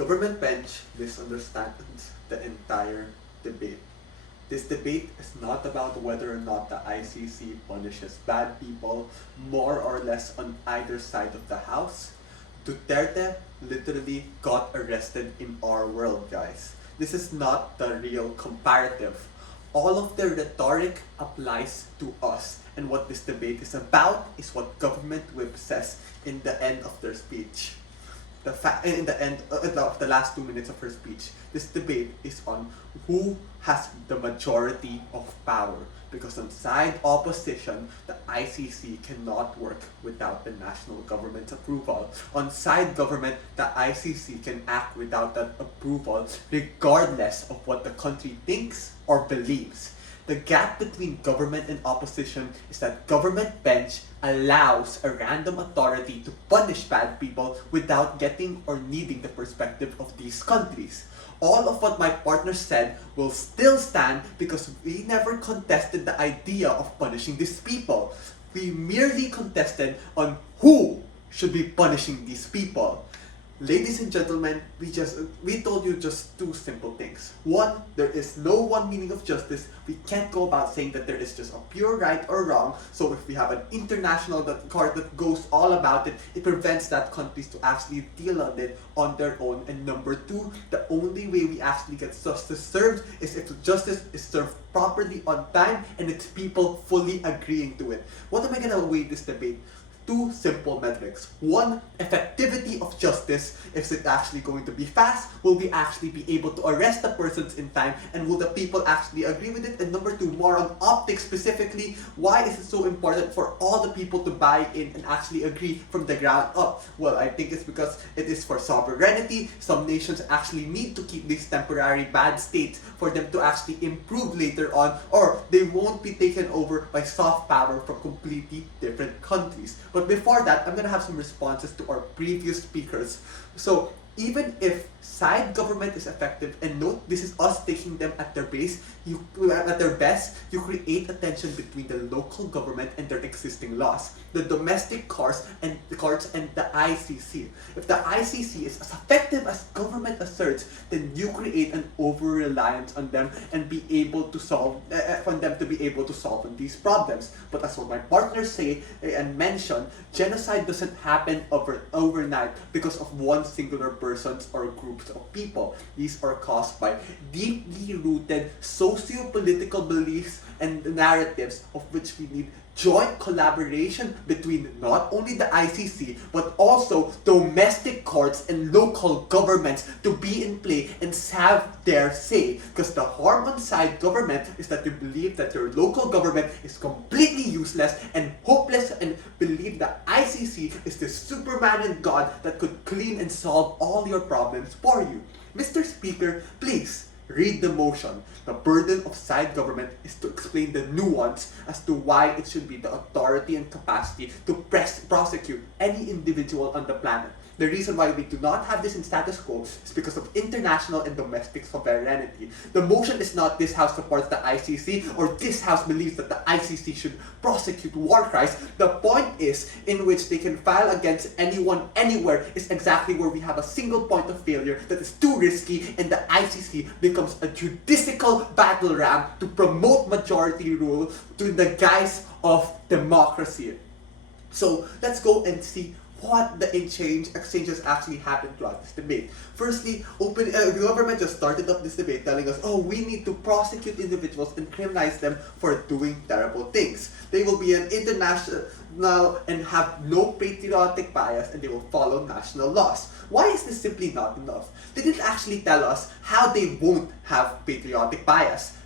Government bench misunderstands the entire debate. This debate is not about whether or not the ICC punishes bad people more or less on either side of the house. Duterte literally got arrested in our world, guys. This is not the real comparative. All of the rhetoric applies to us, and what this debate is about is what government whip says in the end of their speech. In the end of the last 2 minutes of her speech, this debate is on who has the majority of power. Because on side opposition, the ICC cannot work without the national government's approval. On side government, the ICC can act without that approval, regardless of what the country thinks or believes. The gap between government and opposition is that government bench allows a random authority to punish bad people without getting or needing the perspective of these countries. All of what my partner said will still stand because we never contested the idea of punishing these people. We merely contested on who should be punishing these people. Ladies and gentlemen, we told you just two simple things. One, there is no one meaning of justice. We can't go about saying that there is just a pure right or wrong. So if we have an international court that goes all about it, it prevents that countries to actually deal on it on their own. And number two, the only way we actually get justice served is if justice is served properly on time and it's people fully agreeing to it. What am I gonna weigh this debate? Two simple metrics. One, effectivity of justice. Is it actually going to be fast? Will we actually be able to arrest the persons in time? And will the people actually agree with it? And number two, more on optics specifically. Why is it so important for all the people to buy in and actually agree from the ground up? Well, I think it's because it is for sovereignty. Some nations actually need to keep these temporary bad states for them to actually improve later on, or they won't be taken over by soft power from completely different countries. But before that, I'm going to have some responses to our previous speakers. So even if side government is effective, and note this is us taking them at their best, you create a tension between the local government and their existing laws, the domestic courts and the ICC. If the ICC is as effective as government asserts, then you create an over-reliance on them and be able to solve on these problems. But as what my partners say and mention, genocide doesn't happen overnight because of one singular persons or groups of people. These are caused by deeply rooted socio-political beliefs and narratives of which we need joint collaboration between not only the ICC but also domestic courts and local governments to be in play and have their say. Because the harm on side government is that you believe that your local government is completely useless and hopeless and believe the ICC is the Superman and God that could clean and solve all your problems for you. Mr. Speaker, please read the motion. The burden of side government is to explain the nuance as to why it should be the authority and capacity to prosecute any individual on the planet. The reason why we do not have this in status quo is because of international and domestic sovereignty. The motion is not this house supports the ICC or this house believes that the ICC should prosecute war crimes. The point is in which they can file against anyone anywhere is exactly where we have a single point of failure that is too risky, and the ICC becomes a judicial battle ram to promote majority rule to the guise of democracy. So let's go and see what the exchanges actually happened throughout this debate. Firstly, the government just started up this debate telling us, oh, we need to prosecute individuals and criminalize them for doing terrible things. They will be an international and have no patriotic bias, and they will follow national laws. Why is this simply not enough? They didn't actually tell us how they won't have patriotic bias.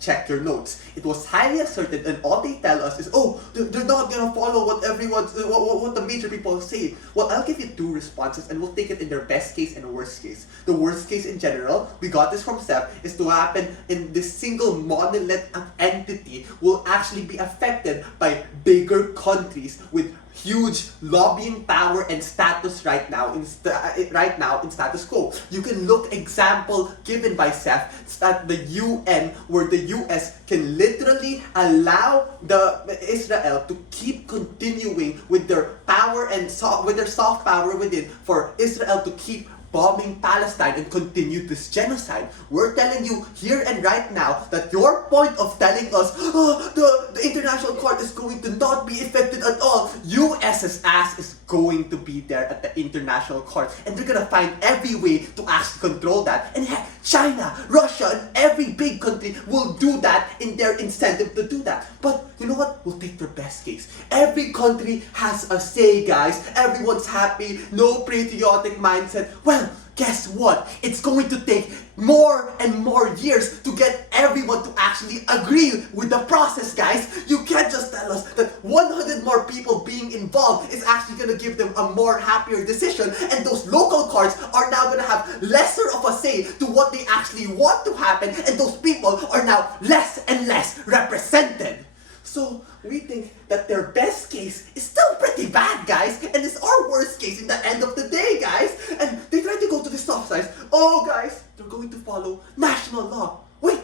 Check your notes. It was highly asserted, and all they tell us is, oh, they're not gonna follow what the major people say. Well, I'll give you two responses, and we'll take it in their best case and worst case. The worst case in general, we got this from Seth, is to happen in this single monolith entity will actually be affected by bigger countries with huge lobbying power and status right now in status quo. You can look example given by Seth at the UN, where the US can literally allow Israel to keep continuing with their power and with their soft power within, for Israel to keep bombing Palestine and continue this genocide. We're telling you here and right now that your point of telling us, oh, the international court is going to not be affected at all. US's ass is going to be there at the international court, and they're gonna find every way to actually control that. And heck, China, Russia, and every big country will do that in their incentive to do that. But you know what? We'll take their best case. Every country has a say, guys. Everyone's happy, no patriotic mindset. Well, guess what? It's going to take more and more years to get everyone to actually agree with the process, guys. You can't just tell us that 100 more people being involved is actually going to give them a more happier decision, and those local courts are now going to have lesser of a say to what they actually want to happen, and those people are now less and less represented. So we think that their best case is still pretty bad, guys, and it's our worst case in the end of the day, guys. And they try to go to the soft sides. Oh, guys, they're going to follow national law. Wait,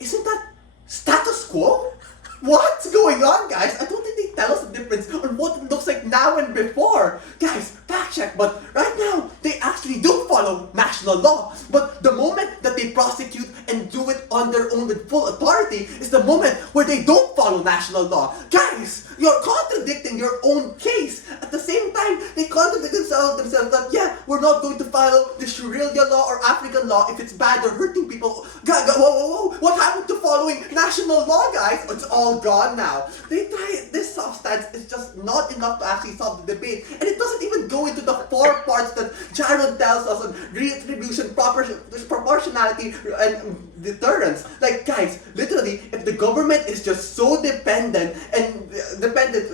isn't that status quo? What's going on, guys? I don't think they tell us the difference on what it looks like now and before. Guys, fact check, but right now, they actually do follow national law. But the moment that they prosecute and do it on their own with full authority is the moment where they don't follow national law. Guys, you're contradicting your own case. At the same time, they contradict themselves that, yeah, we're not going to follow the Sharia law or African law if it's bad or hurting people. Whoa. What happened to following national law, guys? It's all gone now. They try, this soft stance is just not enough to actually solve the debate, and it doesn't even go into the 4 parts that Jaron tells us on retribution, proportionality, and deterrence. Like, guys, literally, if the government is just so dependent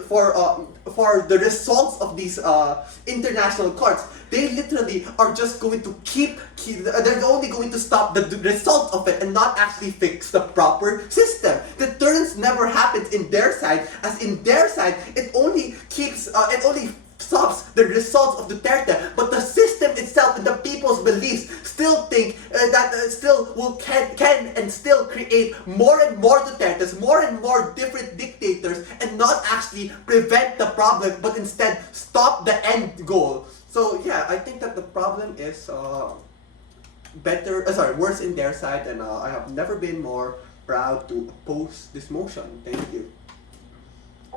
for the results of these international courts, they literally are just going to they're only going to stop the result of it and not actually fix the proper system. Deterrence never happens in their side, as in their side, it only stops the results of Duterte, but the system itself and the people's beliefs still think can and still create more and more Dutertes, more and more different dictators, and not actually prevent the problem, but instead stop the end goal. So yeah, I think that the problem is worse in their side, and I have never been more proud to oppose this motion. Thank you.